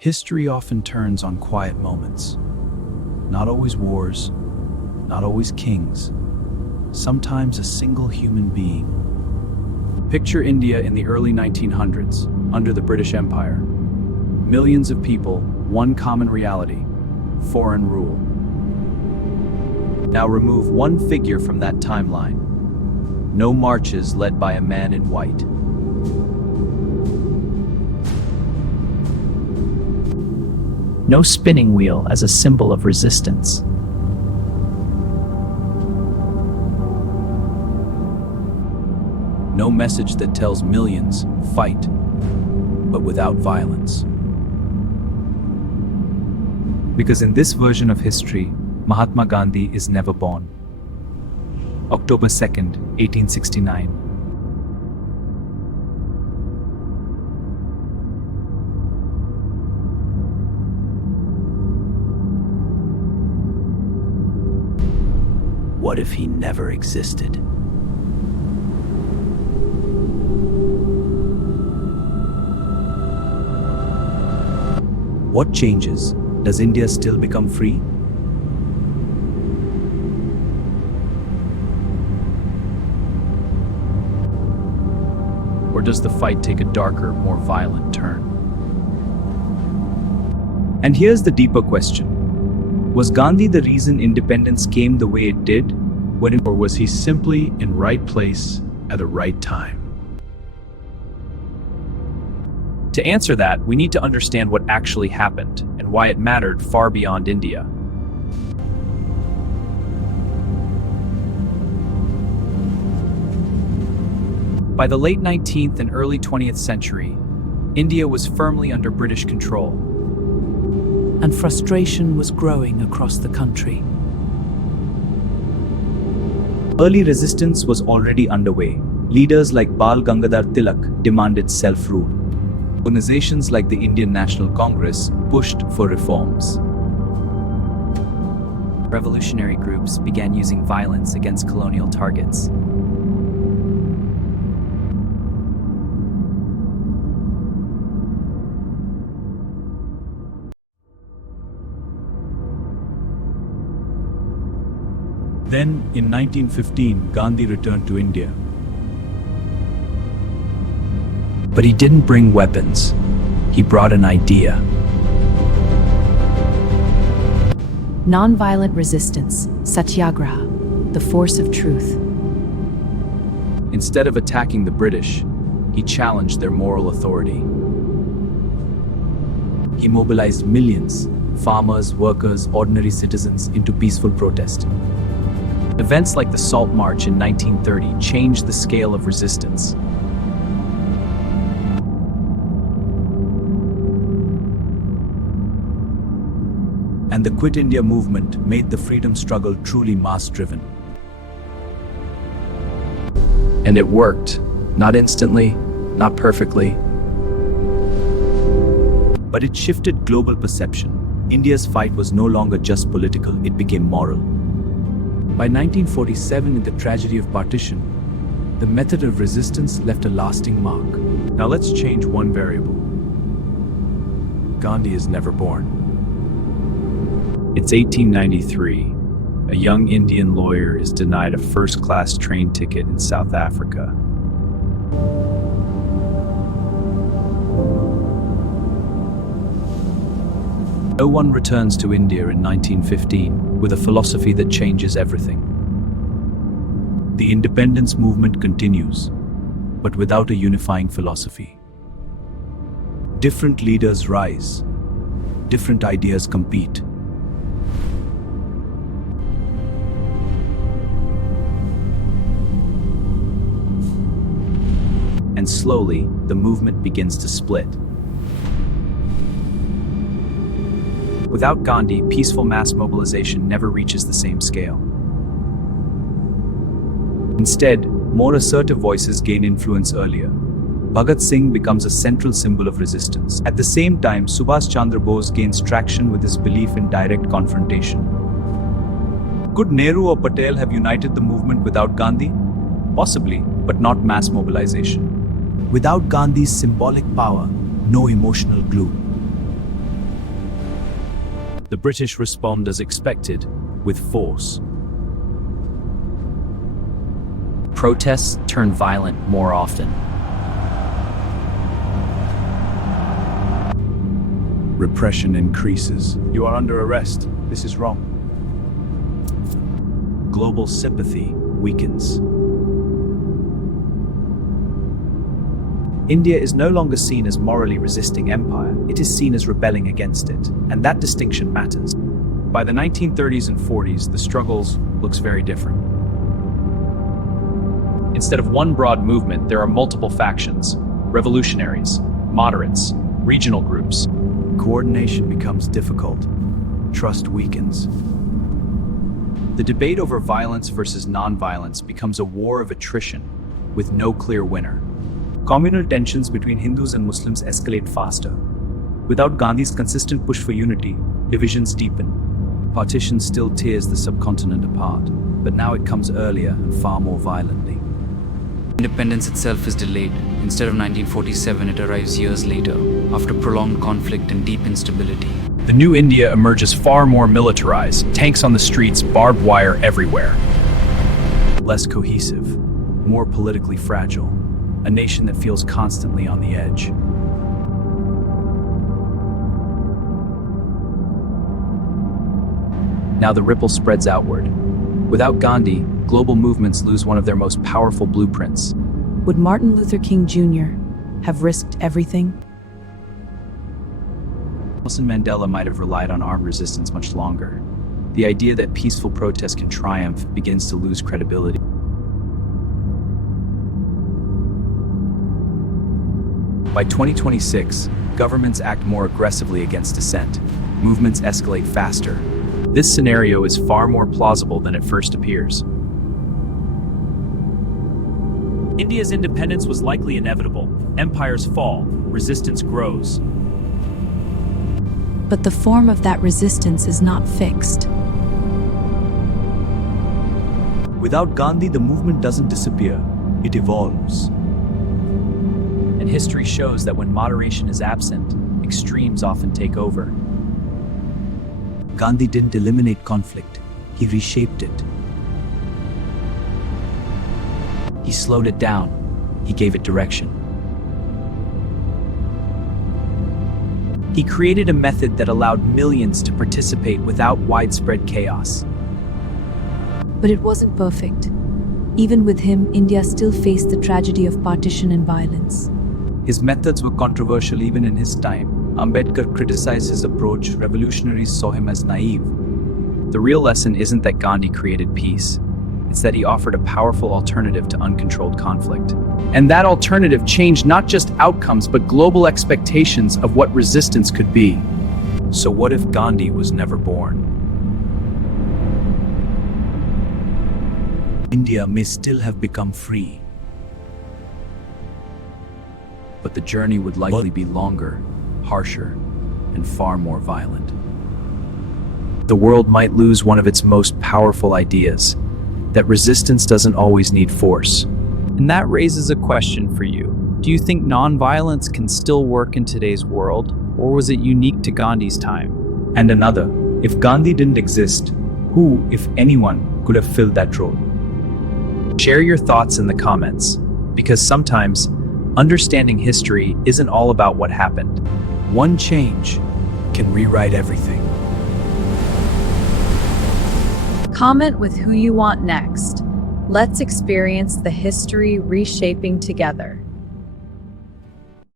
History often turns on quiet moments. Not always wars, not always kings. Sometimes a single human being. Picture India in the early 1900s, under the British Empire. Millions of people, one common reality: foreign rule. Now remove one figure from that timeline. No marches led by a man in white. No spinning wheel as a symbol of resistance. No message that tells millions, fight, but without violence. Because in this version of history, Mahatma Gandhi is never born. October 2nd, 1869. What if he never existed? What changes? Does India still become free? Or does the fight take a darker, more violent turn? And here's the deeper question. Was Gandhi the reason independence came the way it did? Or was he simply in right place at the right time? To answer that, we need to understand what actually happened and why it mattered far beyond India. By the late 19th and early 20th century, India was firmly under British control. And frustration was growing across the country. Early resistance was already underway. Leaders like Bal Gangadhar Tilak demanded self-rule. Organizations like the Indian National Congress pushed for reforms. Revolutionary groups began using violence against colonial targets. Then, in 1915, Gandhi returned to India. But he didn't bring weapons. He brought an idea. Nonviolent resistance, satyagraha, the force of truth. Instead of attacking the British, he challenged their moral authority. He mobilized millions, farmers, workers, ordinary citizens, into peaceful protest. Events like the Salt March in 1930 changed the scale of resistance. And the Quit India movement made the freedom struggle truly mass-driven. And it worked. Not instantly, not perfectly. But it shifted global perception. India's fight was no longer just political, it became moral. By 1947, in the tragedy of Partition, the method of resistance left a lasting mark. Now let's change one variable. Gandhi is never born. It's 1893. A young Indian lawyer is denied a first-class train ticket in South Africa. No one returns to India in 1915 with a philosophy that changes everything. The independence movement continues, but without a unifying philosophy. Different leaders rise, different ideas compete. And slowly, the movement begins to split. Without Gandhi, peaceful mass mobilization never reaches the same scale. Instead, more assertive voices gain influence earlier. Bhagat Singh becomes a central symbol of resistance. At the same time, Subhas Chandra Bose gains traction with his belief in direct confrontation. Could Nehru or Patel have united the movement without Gandhi? Possibly, but not mass mobilization. Without Gandhi's symbolic power, no emotional glue. The British respond as expected, with force. Protests turn violent more often. Repression increases. You are under arrest. This is wrong. Global sympathy weakens. India is no longer seen as morally resisting empire, it is seen as rebelling against it, and that distinction matters. By the 1930s and 40s, the struggles looks very different. Instead of one broad movement, there are multiple factions: revolutionaries, moderates, regional groups. Coordination becomes difficult. Trust weakens. The debate over violence versus non-violence becomes a war of attrition, with no clear winner. Communal tensions between Hindus and Muslims escalate faster. Without Gandhi's consistent push for unity, divisions deepen. Partition still tears the subcontinent apart, but now it comes earlier and far more violently. Independence itself is delayed. Instead of 1947, it arrives years later, after prolonged conflict and deep instability. The new India emerges far more militarized, tanks on the streets, barbed wire everywhere. Less cohesive, more politically fragile, a nation that feels constantly on the edge. Now the ripple spreads outward. Without Gandhi, global movements lose one of their most powerful blueprints. Would Martin Luther King Jr. have risked everything? Nelson Mandela might have relied on armed resistance much longer. The idea that peaceful protest can triumph begins to lose credibility. By 2026, governments act more aggressively against dissent. Movements escalate faster. This scenario is far more plausible than it first appears. India's independence was likely inevitable. Empires fall, resistance grows. But the form of that resistance is not fixed. Without Gandhi, the movement doesn't disappear, it evolves. And history shows that when moderation is absent, extremes often take over. Gandhi didn't eliminate conflict, he reshaped it. He slowed it down, he gave it direction. He created a method that allowed millions to participate without widespread chaos. But it wasn't perfect. Even with him, India still faced the tragedy of partition and violence. His methods were controversial even in his time. Ambedkar criticized his approach, revolutionaries saw him as naive. The real lesson isn't that Gandhi created peace, it's that he offered a powerful alternative to uncontrolled conflict. And that alternative changed not just outcomes, but global expectations of what resistance could be. So what if Gandhi was never born? India may still have become free, but the journey would likely be longer, harsher, and far more violent. The world might lose one of its most powerful ideas, that resistance doesn't always need force. And that raises a question for you. Do you think nonviolence can still work in today's world, or was it unique to Gandhi's time? And another, if Gandhi didn't exist, who, if anyone, could have filled that role? Share your thoughts in the comments, because sometimes understanding history isn't all about what happened. One change can rewrite everything. Comment with who you want next. Let's experience the history reshaping together.